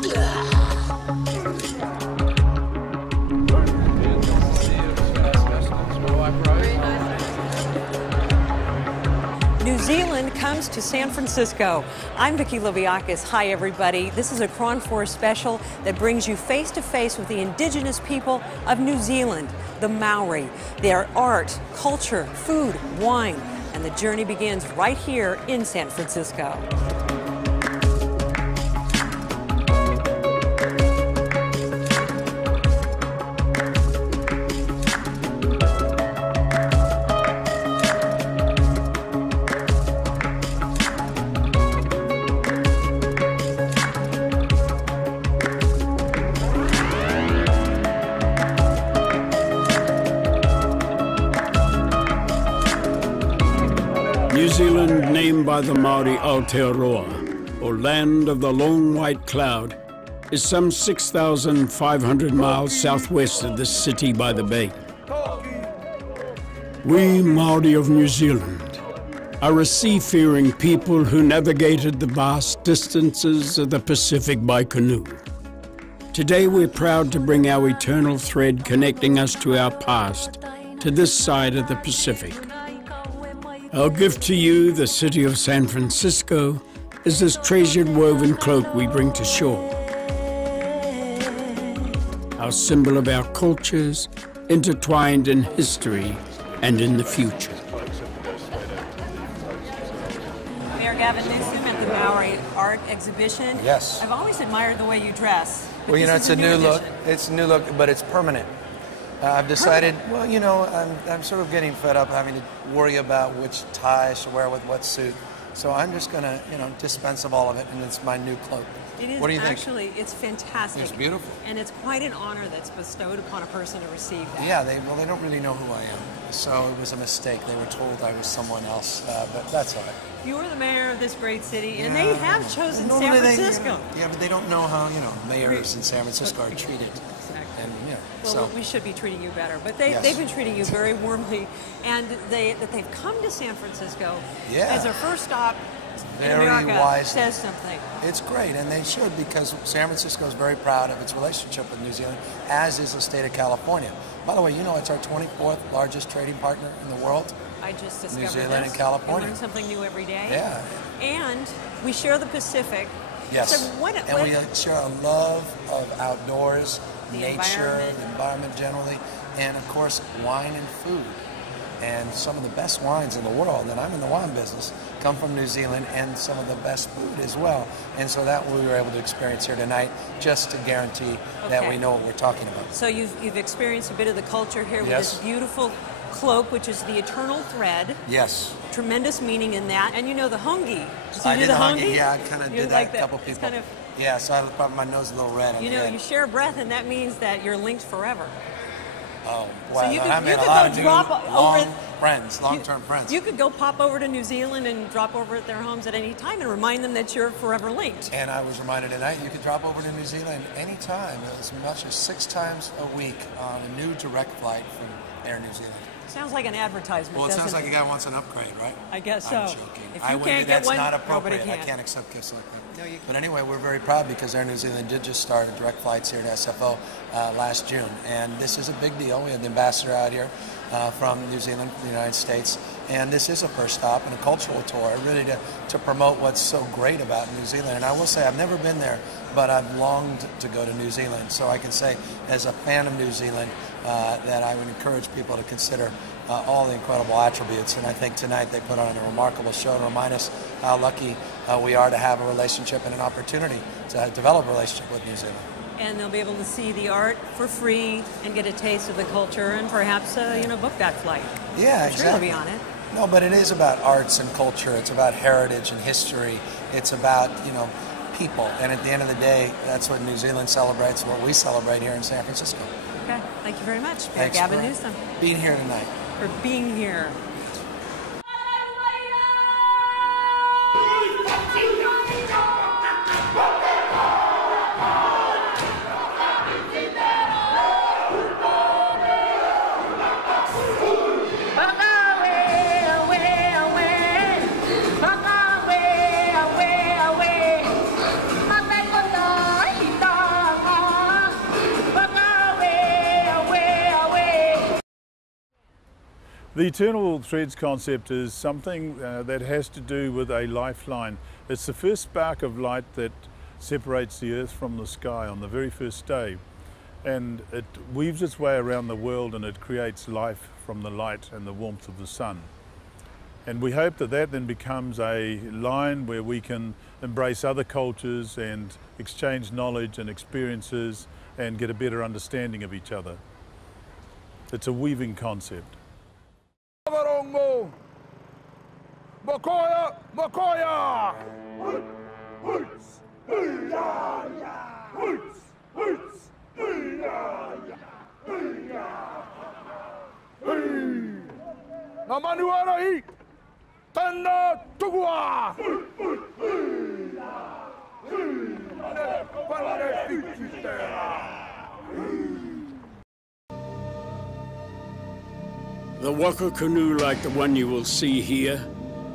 New Zealand comes to San Francisco. I'm Vicki Loviakis. Hi, everybody. This is a Cron 4 special that brings you face to face with the indigenous people of New Zealand, the Maori, their art, culture, food, wine, and the journey begins right here in San Francisco. New Zealand, named by the Maori Aotearoa, or Land of the Long White Cloud, is some 6,500 miles southwest of the city by the bay. We Maori of New Zealand are a seafaring people who navigated the vast distances of the Pacific by canoe. Today we're proud to bring our eternal thread connecting us to our past, to this side of the Pacific. Our gift to you, the city of San Francisco, is this treasured woven cloak we bring to shore. Our symbol of our cultures, intertwined in history and in the future. Mayor Gavin Newsom at the Maori Art exhibition. Yes. I've always admired the way you dress. Well, you know, it's a new look. It's a new look, but it's permanent. I've decided, well, you know, I'm sort of getting fed up having to worry about which tie I should wear with what suit. So I'm just going to, you know, dispense of all of it, and it's my new cloak. It is what do you actually, think? it's fantastic. It's beautiful. And it's quite an honor that's bestowed upon a person to receive that. Yeah, they don't really know who I am. So it was a mistake. They were told I was someone else, but that's all right. You are the mayor of this great city, and they have chosen San Francisco. But they don't know how, you know, mayors in San Francisco are treated. And, you know, well, so. we should be treating you better, but they've been treating you very warmly, and that they've come to San Francisco as a first stop in America wisely. says something. It's great, and they should, because San Francisco is very proud of its relationship with New Zealand, as is the state of California. By the way, you know it's our 24th largest trading partner in the world. I just discovered New Zealand this. and California. You learn something new every day. Yeah. And we share the Pacific. Yes. So we share a love of outdoors, nature, the environment generally, and of course wine and food. And some of the best wines in the world, and I'm in the wine business, come from New Zealand, and some of the best food as well. And so that we were able to experience here tonight, just to guarantee that we know what we're talking about. So you've experienced a bit of the culture here with this beautiful cloak, which is the eternal thread. Yes. Tremendous meaning in that. And you know the hongi. I did the hongi. Yeah, I kind of did that like a couple people. Kind of, yeah, so I probably my nose is a little red. You know, you share breath, and that means that you're linked forever. Oh, wow. So you could, I met you could a lot go of drop long-term friends. You could go pop over to New Zealand and drop over at their homes at any time and remind them that you're forever linked. And I was reminded tonight you could drop over to New Zealand anytime, as much as 6 times a week on a new direct flight from Air New Zealand. Sounds like an advertisement. Well, it sounds like a guy wants an upgrade, right? I guess so. I'm joking. If you can't get one, not appropriate. nobody can. I can't accept gifts like that. No, you but anyway, we're very proud because Air New Zealand did just start a direct flights here to SFO last June, and this is a big deal. We had the ambassador out here from New Zealand, the United States, and this is a first stop and a cultural tour, really to promote what's so great about New Zealand. And I will say, I've never been there, but I've longed to go to New Zealand. So I can say, as a fan of New Zealand, that I would encourage people to consider all the incredible attributes. And I think tonight they put on a remarkable show to remind us how lucky we are to have a relationship and an opportunity to develop a relationship with New Zealand. And they'll be able to see the art for free and get a taste of the culture and perhaps, book that flight. Yeah, I'm exactly. sure they'll be on it. No, but it is about arts and culture. It's about heritage and history. It's about, people. And at the end of the day, that's what New Zealand celebrates, what we celebrate here in San Francisco. Okay. Thank you very much, Thanks Gavin for Newsom. being here tonight. For being here. The eternal threads concept is something that has to do with a lifeline. It's the first spark of light that separates the earth from the sky on the very first day. And it weaves its way around the world and it creates life from the light and the warmth of the sun. And we hope that that then becomes a line where we can embrace other cultures and exchange knowledge and experiences and get a better understanding of each other. It's a weaving concept. Makoya! Makoya! Ngā manuara I! Tana tugua! The waka canoe, like the one you will see here,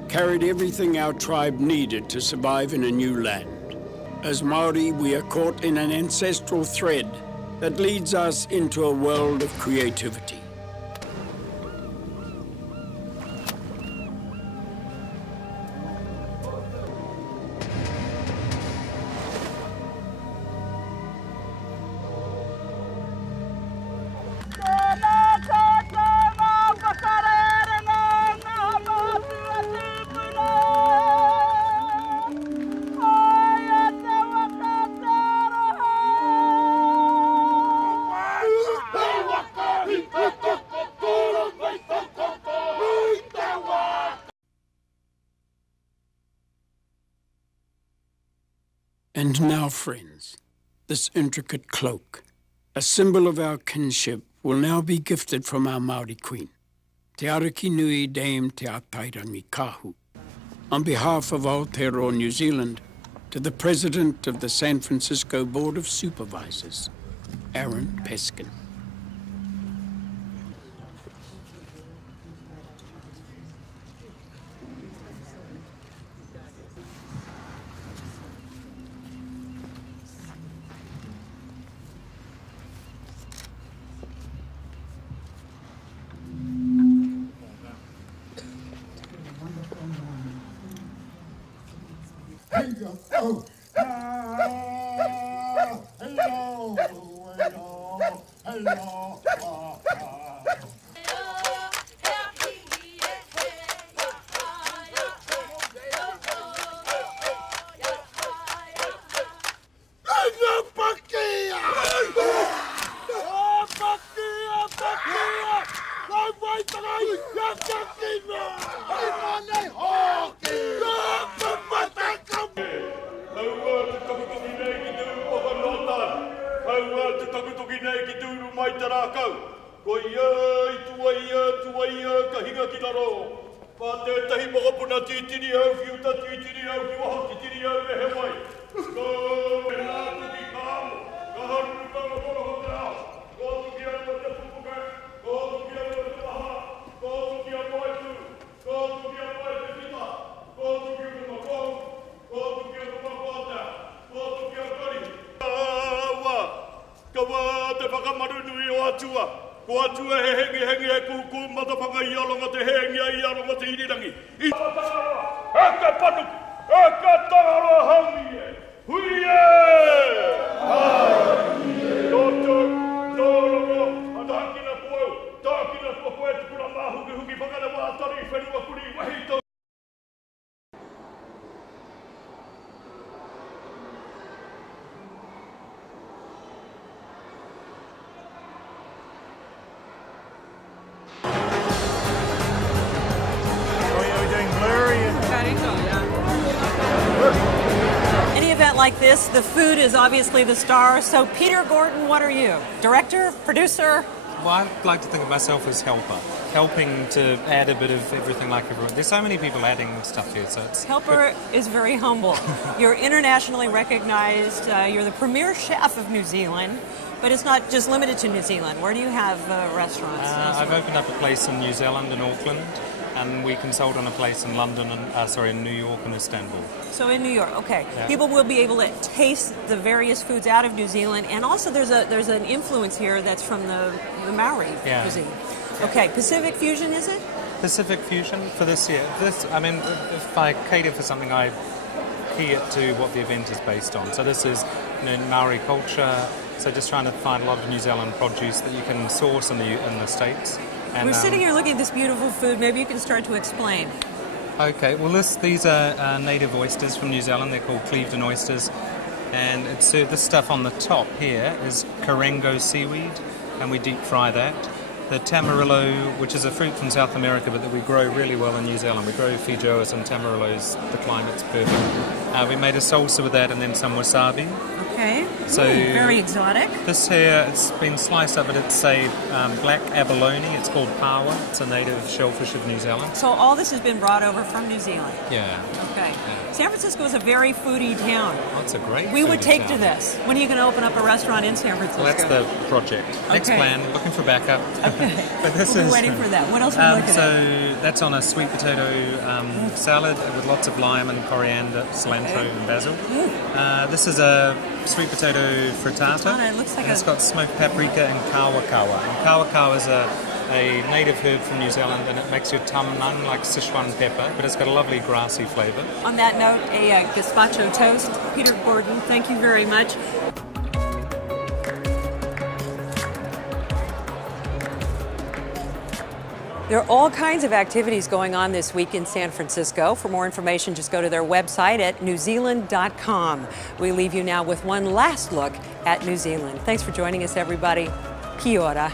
carried everything our tribe needed to survive in a new land. As Maori, we are caught in an ancestral thread that leads us into a world of creativity. And now, friends, this intricate cloak, a symbol of our kinship, will now be gifted from our Maori Queen, Te Ariki Nui Dame Te Atairangi Kahu. On behalf of Aotearoa New Zealand, to the President of the San Francisco Board of Supervisors, Aaron Peskin. Like this, the food is obviously the star. So Peter Gordon, what are you? Director? Producer? Well, I like to think of myself as helper, helping to add a bit of everything like everyone. There's so many people adding stuff here, so it's... Helper is very humble. You're internationally recognized. You're the premier chef of New Zealand, but it's not just limited to New Zealand. Where do you have restaurants? I've opened up a place in New Zealand and Auckland, and we consult on a place in London and in New York and Istanbul. So in New York, okay. Yeah. People will be able to taste the various foods out of New Zealand, and also there's an influence here that's from the Maori cuisine. Okay, Pacific fusion, is it? Pacific fusion for this year. I mean, if I cater for something, I key it to what the event is based on. So this is, Maori culture. So just trying to find a lot of New Zealand produce that you can source in the States. And, we're sitting here looking at this beautiful food. Maybe you can start to explain. Okay, well these are native oysters from New Zealand. They're called Clevedon oysters. And it's this stuff on the top here is Karengo seaweed, and we deep fry that. The tamarillo, which is a fruit from South America, but that we grow really well in New Zealand. We grow feijoas and tamarillos. The climate's perfect. We made a salsa with that, and then some wasabi. Okay. So very exotic. This here, it's been sliced up, but it's a black abalone. It's called pawa. It's a native shellfish of New Zealand. So all this has been brought over from New Zealand. Yeah. Okay. Yeah. San Francisco is a very foodie town. Oh, it's a great. We would take town. to this. When are you going to open up a restaurant in San Francisco? Well, that's the project. Next plan. Looking for backup. Okay. But this we'll is be waiting for that. What else are we looking at? So that's on a sweet potato salad with lots of lime and coriander, cilantro and basil. This is a sweet potato frittata. It looks like it's got smoked paprika and kawa kawa. And kawa kawa is a native herb from New Zealand, and it makes your tum nung like Sichuan pepper, but it's got a lovely grassy flavour. On that note, a gazpacho toast. Peter Gordon, thank you very much. There are all kinds of activities going on this week in San Francisco. For more information, just go to their website at newzealand.com. We leave you now with one last look at New Zealand. Thanks for joining us, everybody. Kia ora.